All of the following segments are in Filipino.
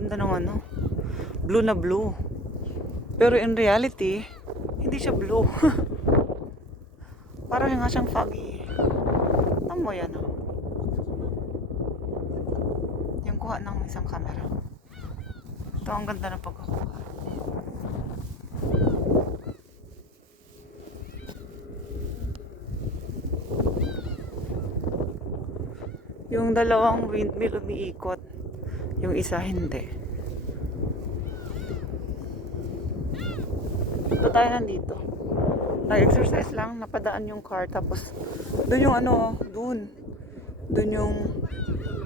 ganda ng ano. Blue na blue. Pero in reality, hindi siya blue. Parang nga siyang foggy. Tama mo yan, oh. Yung kuha ng isang camera. Ito ang ganda ng pagkakuha. Yung dalawang windmill umiikot. Yung isa hindi. Ito tayo nandito. Nag-exercise lang, napadaan yung car. Tapos, doon yung ano, doon. Doon yung,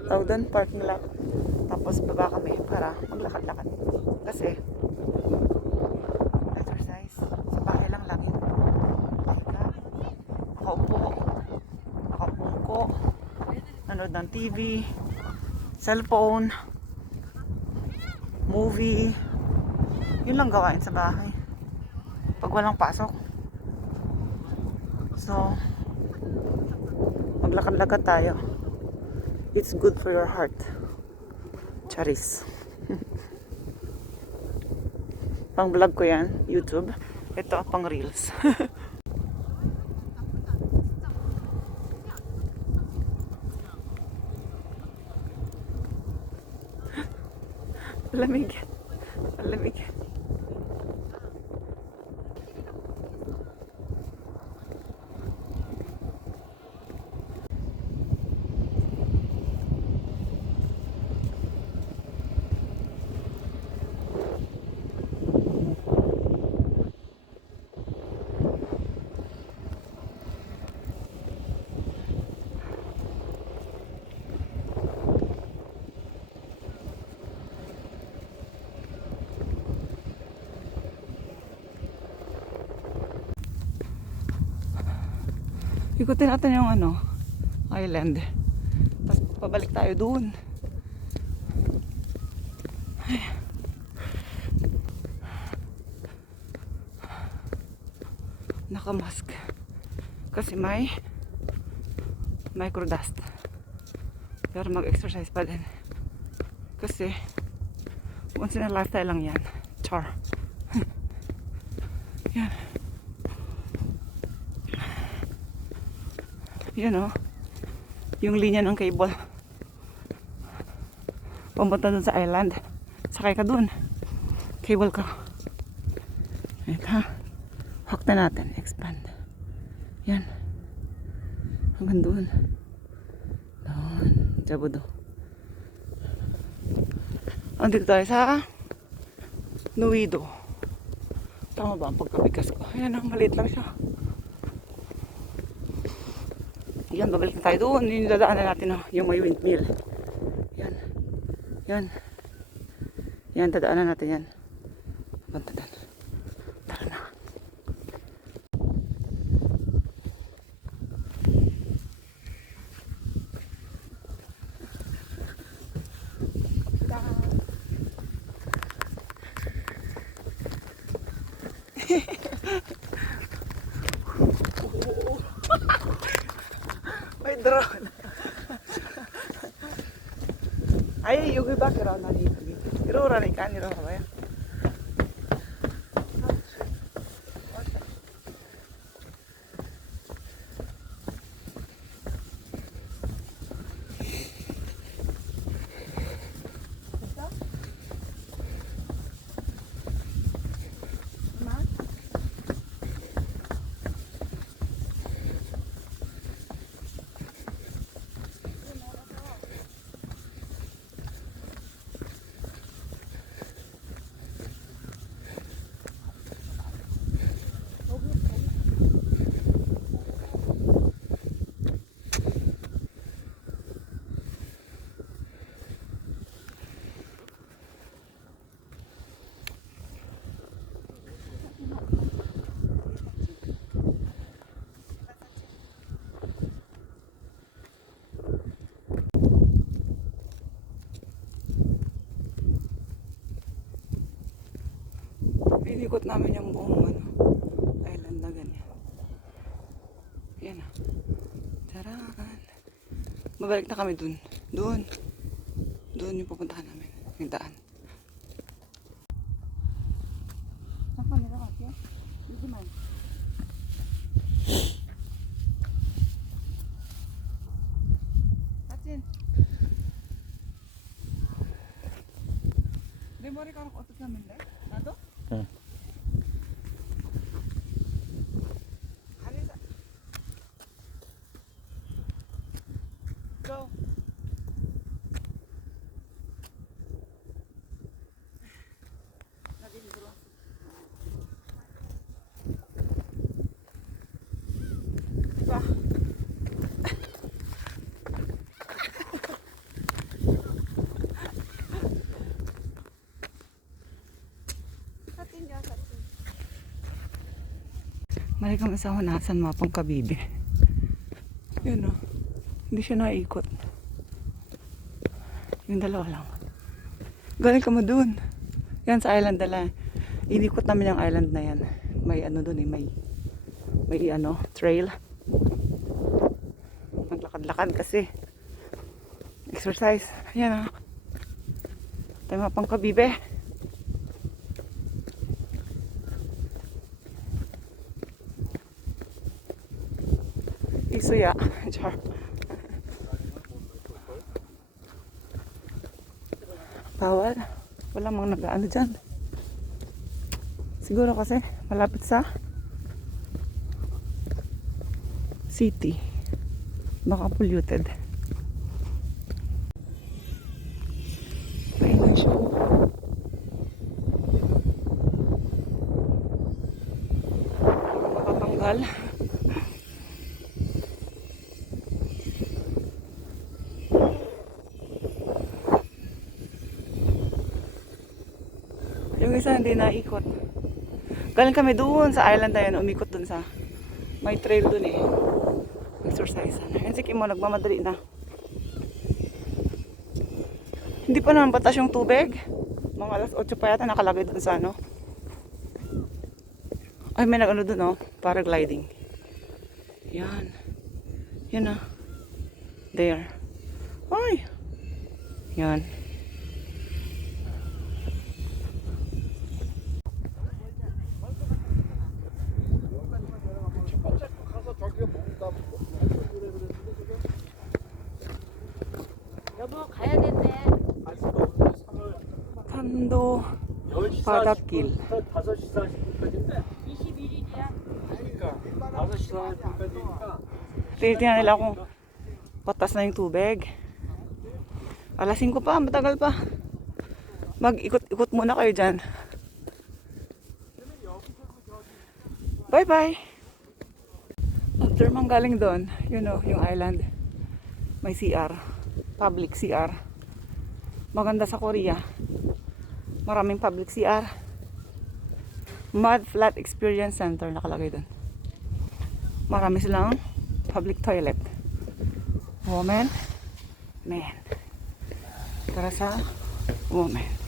tawag doon, parking lot. Tapos, baba kami para maglakad-lakad. Kasi, exercise. Sa bahay lang lagi. Pahinga. Nakaupo. Nakapungko. Nanood ng TV. Cellphone. Movie. Yun lang gawain sa bahay. Pag walang pasok. So, maglakad-lakad tayo. It's good for your heart. Charis. pang vlog ko yan, YouTube. Ito, pang reels. Lemmikken. Lemmikken. Ikutin natin yung ano, island. Tapos pabalik tayo doon. Nakamask. Kasi may microdust. Pero mag-exercise pa din. Kasi once in a lifetime lang yan. Char. yan. Yan o. Yung linya ng cable. Pumunta dun sa island. Sakay ka dun. Cable ka. Wait ha. Hook na natin. Expand. Yan. Hanggang doon. Doon. Jabo do. Andito tayo sa Nuido. Tama ba ang pagkabigas ko? Ayan ang maliit lang siya. Yan, babalik na tayo doon. Yung dadaanan natin, oh, yung may windmill. Yan. Yan. Yan, dadaanan natin yan. Punta doon. Tara na. 힘들어. 아예 여기밖에 안 하니. 이러라니까 아니라. Iikot namin yung buong ano, island na ganyan. Yan ah. Tarakan. Babalik na kami dun. Doon. Doon yung pupuntahan namin. Yung daan. Nakamera kasi. Hindi man. Tatin. Demore ka ng otot namin, eh? Nado? Hmm. Mali kami sa hunasan mga pangkabibi. Yun o. Hindi siya naikot. Yung dalawa lang. Galing ka mo dun. Yan sa island nila. Inikot namin yung island na yan. May ano dun eh, may may ano, trail. Naglakad-lakad kasi. Exercise. Yan o. Tayo mga pangkabibi. Isuya. Char. Bawal. Wala mang nag-ano dyan. Siguro kasi malapit sa city. Baka polluted. Ayun na siya. Makatanggal. Yung isa hindi naikot. Galing kami doon sa island na umikot doon sa may trail doon eh. Exercise. Yan si Kimo, nagmamadali na. Hindi pa naman batas yung tubig. Mga alas 8 pa yata nakalagay doon sa ano. Ay, may nag-ano doon oh, paragliding. Yan. Yan ah. There. Ay. Yan. 바닷길. 5시 40분까지인데 21일이야. 그러니까 5시 40분까지니까 Tinitingnan nila kung patas na yung tubig. Alas 5 pa, matagal pa. Mag-ikot-ikot muna kayo dyan. Bye-bye! After mang galing doon, you know, yung island, may CR. Public CR. Maganda sa Korea. Maraming public CR. Mud Flat Experience Center nakalagay doon. Marami silang public toilet. Woman, man. Para sa woman.